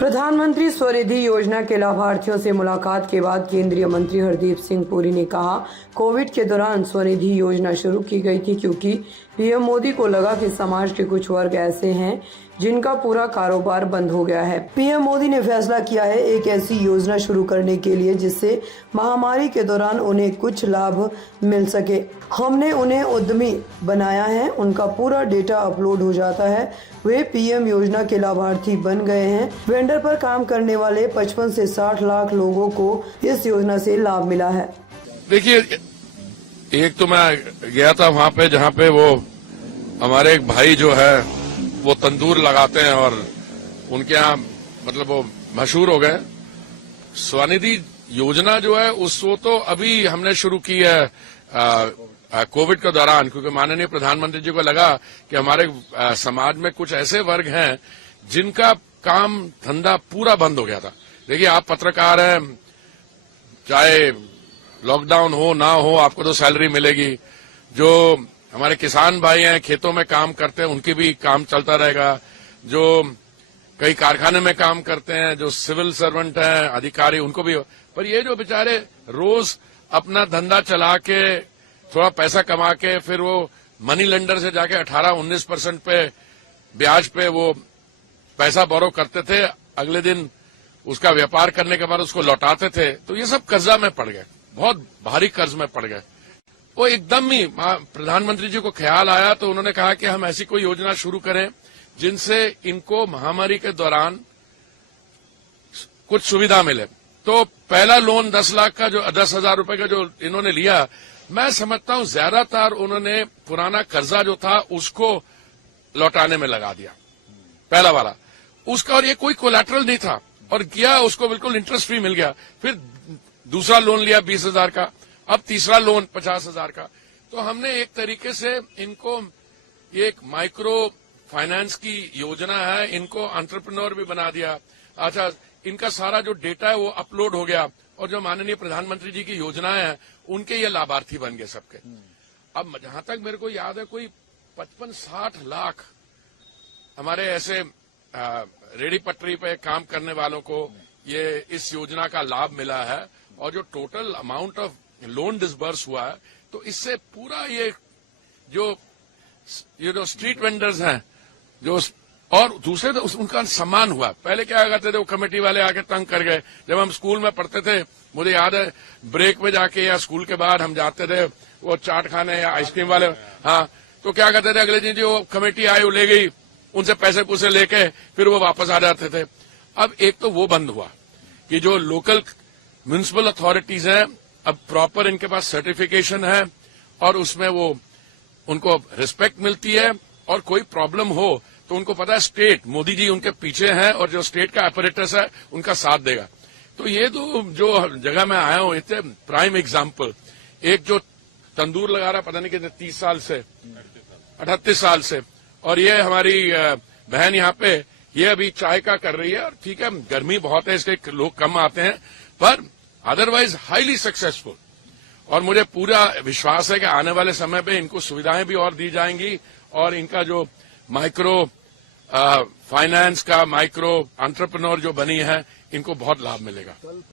प्रधानमंत्री स्वनिधि योजना के लाभार्थियों से मुलाकात के बाद केंद्रीय मंत्री हरदीप सिंह पुरी ने कहा, कोविड के दौरान स्वनिधि योजना शुरू की गई थी क्योंकि पीएम मोदी को लगा कि समाज के कुछ वर्ग ऐसे हैं जिनका पूरा कारोबार बंद हो गया है। पीएम मोदी ने फैसला किया है एक ऐसी योजना शुरू करने के लिए जिससे महामारी के दौरान उन्हें कुछ लाभ मिल सके। हमने उन्हें उद्यमी बनाया है, उनका पूरा डेटा अपलोड हो जाता है, वे पीएम योजना के लाभार्थी बन गए हैं। वेंडर पर काम करने वाले 55 से 60 लाख लोगों को इस योजना से लाभ मिला है। देखिए, एक तो मैं गया था वहां पे जहां पे वो हमारे एक भाई जो है वो तंदूर लगाते हैं और उनके यहाँ मतलब वो मशहूर हो गए। स्वनिधि योजना जो है वो तो अभी हमने शुरू की है कोविड के दौरान, क्योंकि माननीय प्रधानमंत्री जी को लगा कि हमारे समाज में कुछ ऐसे वर्ग हैं जिनका काम धंधा पूरा बंद हो गया था। देखिए, आप पत्रकार हैं, चाहे लॉकडाउन हो ना हो आपको तो सैलरी मिलेगी। जो हमारे किसान भाई हैं, खेतों में काम करते हैं, उनकी भी काम चलता रहेगा। जो कई कारखाने में काम करते हैं, जो सिविल सर्वेंट हैं, अधिकारी, उनको भी। पर ये जो बेचारे रोज अपना धंधा चला के थोड़ा पैसा कमा के फिर वो मनी लेंडर से जाके 18-19% पे ब्याज पे वो पैसा बोरो करते थे, अगले दिन उसका व्यापार करने के बाद उसको लौटाते थे, तो ये सब कर्जा में पड़ गए, बहुत भारी कर्ज में पड़ गए। वो एकदम ही प्रधानमंत्री जी को ख्याल आया तो उन्होंने कहा कि हम ऐसी कोई योजना शुरू करें जिनसे इनको महामारी के दौरान कुछ सुविधा मिले। तो पहला लोन 10 लाख का जो 10,000 रुपए का जो इन्होंने लिया, मैं समझता हूं ज्यादातर उन्होंने पुराना कर्जा जो था उसको लौटाने में लगा दिया, पहला वाला उसका, और ये कोई कोलैटरल नहीं था और किया उसको, बिल्कुल इंटरेस्ट फ्री मिल गया। फिर दूसरा लोन लिया 20,000 का, अब तीसरा लोन 50,000 का। तो हमने एक तरीके से इनको, ये एक माइक्रो फाइनेंस की योजना है, इनको एंटरप्रेन्योर भी बना दिया। अच्छा, इनका सारा जो डेटा है वो अपलोड हो गया और जो माननीय प्रधानमंत्री जी की योजनाएं हैं उनके ये लाभार्थी बन गए सबके। अब जहां तक मेरे को याद है कोई 55-60 लाख हमारे ऐसे रेडी पटरी पे काम करने वालों को ये इस योजना का लाभ मिला है। और जो total amount of loan disburse हुआ है, तो इससे पूरा ये जो स्ट्रीट वेंडर्स हैं जो, और दूसरे तो उनका सम्मान हुआ। पहले क्या करते थे, वो कमेटी वाले आके तंग कर गए। जब हम स्कूल में पढ़ते थे, मुझे याद है ब्रेक में जाके या स्कूल के बाद हम जाते थे वो चाट खाने या आइसक्रीम वाले, हाँ, तो क्या करते थे, अगले दिन जो कमेटी आई वो ले गई, उनसे पैसे पूसे लेके फिर वो वापस आ जाते थे। अब एक तो वो बंद हुआ कि जो लोकल म्युनिसिपल अथॉरिटीज हैं, अब प्रॉपर इनके पास सर्टिफिकेशन है और उसमें वो उनको रिस्पेक्ट मिलती है, और कोई प्रॉब्लम हो तो उनको पता है स्टेट, मोदी जी उनके पीछे हैं और जो स्टेट का अपैरेटस है उनका साथ देगा। तो ये तो जो जगह मैं आया हूं, इतने प्राइम एग्जाम्पल, एक जो तंदूर लगा रहा पता नहीं कितने 30 साल से 38 साल से, और ये हमारी बहन यहाँ पे ये अभी चाय का कर रही है। और ठीक है, गर्मी बहुत है इसलिए लोग कम आते हैं, पर अदरवाइज हाईली सक्सेसफुल। और मुझे पूरा विश्वास है कि आने वाले समय पे इनको सुविधाएं भी और दी जाएंगी और इनका जो माइक्रो फाइनेंस का माइक्रो एंटरप्रेन्योर जो बनी है, इनको बहुत लाभ मिलेगा।